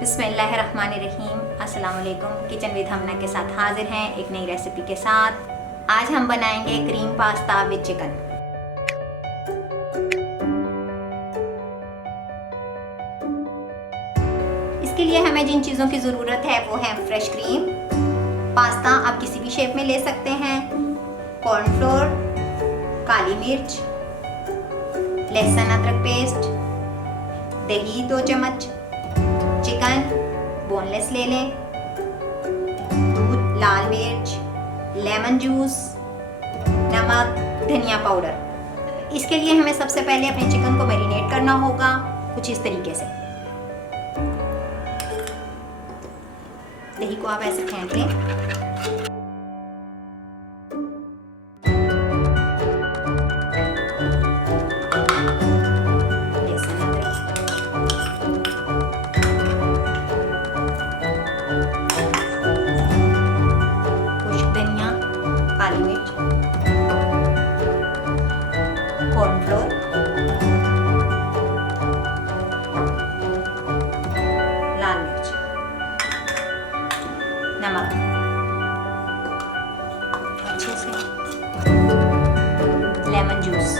बिस्मिल्लाहिर्रहमानिर्रहीम। अस्सलाम वालेकुम। किचन विद हमना के साथ हाजिर हैं एक नई रेसिपी के साथ। आज हम बनाएंगे क्रीम पास्ता विद चिकन। इसके लिए हमें जिन चीज़ों की ज़रूरत है वो है फ्रेश क्रीम, पास्ता आप किसी भी शेप में ले सकते हैं, कॉर्नफ्लोर, काली मिर्च, लहसुन अदरक पेस्ट, दही 2 चम्मच, चिकन बोनलेस ले लें, दूध, लाल मिर्च, लेमन जूस, नमक, धनिया पाउडर। इसके लिए हमें सबसे पहले अपने चिकन को मैरिनेट करना होगा कुछ इस तरीके से। दही को आप ऐसे फेंट लें। काली मिर्च, कॉर्नफ्लोर, लाल मिर्च, नमक अच्छे से, लेमन जूस,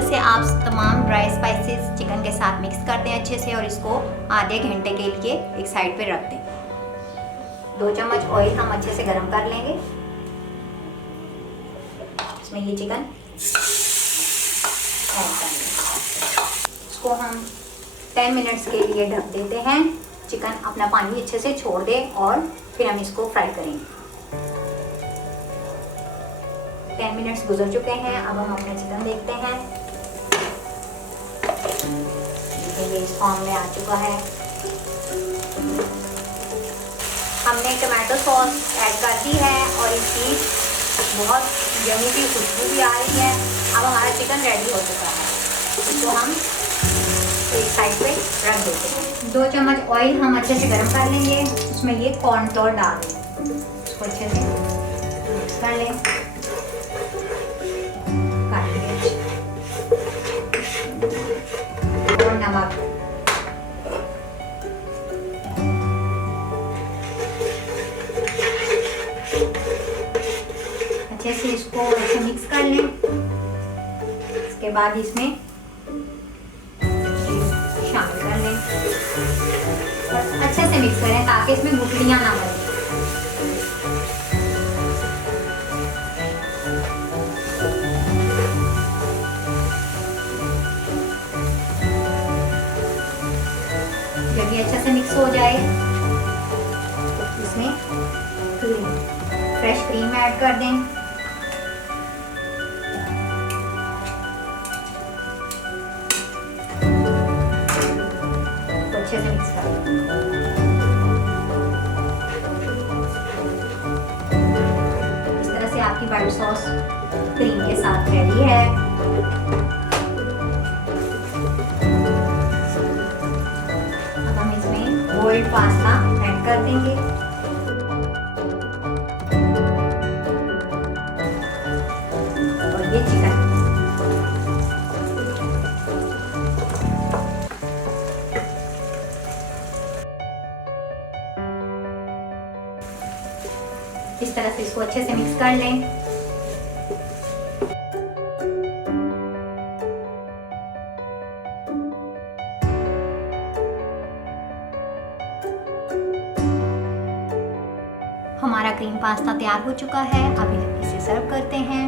से आप तमाम ड्राई स्पाइसेस चिकन के साथ मिक्स कर दें अच्छे से और इसको आधे घंटे के लिए एक साइड पे रख दें। 2 चम्मच ऑयल हम अच्छे से गर्म कर लेंगे। इसमें ये चिकन ऐड कर लेंगे। इसको हम 10 मिनट्स के लिए ढक देते हैं। चिकन अपना पानी अच्छे से छोड़ दे और फिर हम इसको फ्राई करेंगे। 10 मिनट्स गुजर चुके हैं। अब हम अपना चिकन देखते हैं। ये इस फॉर्म में आ चुका है। हमने टमाटो सॉस ऐड कर दी है और इसकी बहुत यम्मी की खुशबू भी आ रही है। अब हमारा चिकन रेडी हो चुका है। इसको हम एक साइड पे रख देते हैं। 2 चम्मच ऑयल हम अच्छे से गर्म कर लेंगे। उसमें ये कॉर्नफ्लोर डाल दें। इसको अच्छे से मिक्स कर लें। काली मिर्च और नमक, अच्छे से इसको ऐसे मिक्स कर लें। इसके बाद इसमें शामिल कर लें और अच्छे से मिक्स करें ताकि इसमें गुठलियां ना बने। जब ये अच्छे से मिक्स हो जाए तो इसमें फ्रेश क्रीम ऐड कर दें। तो अच्छे से मिक्स कर दें। इस तरह से आपकी व्हाइट सॉस क्रीम के साथ रेडी है। बॉइल्ड पास्ता ऐड कर देंगे और ये चिकन। इस तरह से इसको अच्छे से मिक्स कर लें। हमारा क्रीम पास्ता तैयार हो चुका है। अब इसे सर्व करते हैं।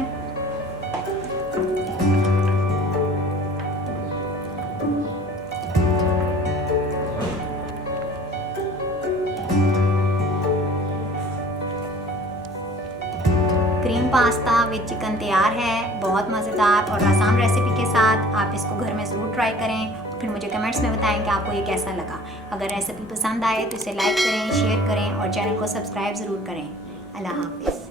क्रीम पास्ता विद चिकन तैयार है। बहुत मज़ेदार और आसान रेसिपी के साथ आप इसको घर में ज़रूर ट्राई करें। फिर मुझे कमेंट्स में बताएं कि आपको ये कैसा लगा। अगर रेसिपी पसंद आए तो इसे लाइक करें, शेयर करें और चैनल को सब्सक्राइब ज़रूर करें। अल्लाह हाफिज़।